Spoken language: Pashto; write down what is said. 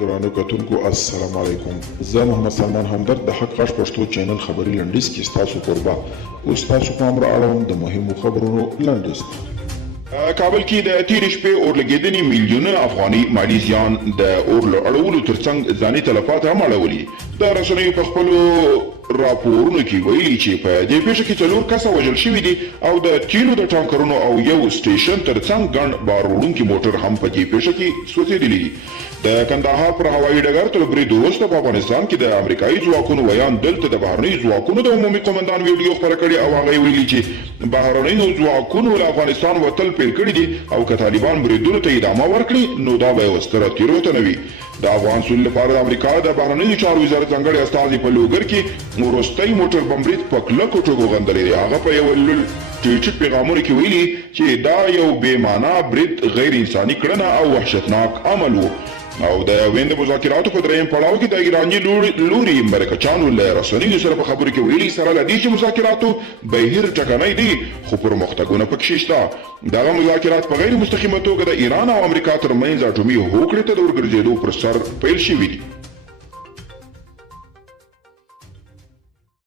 درانو کتونکو السلام علیکم. زه محمد سلمان همدرد د حق غږ پښتو چینل خبري لنډیز کې ستاسو کوربه اوس تاسو پام را اړوم د مهمو خبرونو لنډیز. کابل کې د تېرې شپې اورلګېدنې میلیونه افغاني مالي زیان د اور له اړولو ترڅنګ ځاني تلفات هم اړولي. د رسنیو په خپلو راپورونو کې ویلي چې په دې پیښه کې 4 کسه وژل شوي دي او د تیلو د ټانکرونو او یو سټیشن ترڅنګ ګڼ بار وړونکي موټر هم په دې پیښه کې سوځېدلي دي. د کندهار پر هوایي ډګر تر برید وروسته په افغانستان کې د امریکایي ځواکونو ویان دلته د بهرنیو ځواکونو د عمومي قومندان ویډیو خپره کړې او هغه ویلي چې بهرنیو ځواکونو له افغانستان وتل پیل کړي دي او که طالبان بریدونو ته ادامه ورکړي نو دا به یوه ستره تېروتنه وي. د افغان سولې لپاره د امریکا د بهرنیو چارو وزارت ځانګړی استازي په لوګر کې وروستی موټر بم برید په کلکو ټکو غندلی دی. هغه په یوه ټویټر پیغامونو کې ویلي چې دا یو بې معنا برید غیر انساني کړنه او وحشتناک عمل و او د وین د مذاکراتو په درېیم پړاو کې د ایراني لوري مرکچانو له رسنیو سره په خبرو کې ویلي سره له دې چې مذاکراتو بهیر ټکنی دي خو پرمختګونه پکې شته. دغه مذاکرات په غیر مستقیمه توګه د ایران او امریکا ترمنځ اټومي هوکړې ته د ورګرځېدو پر سر پیل شوي دي.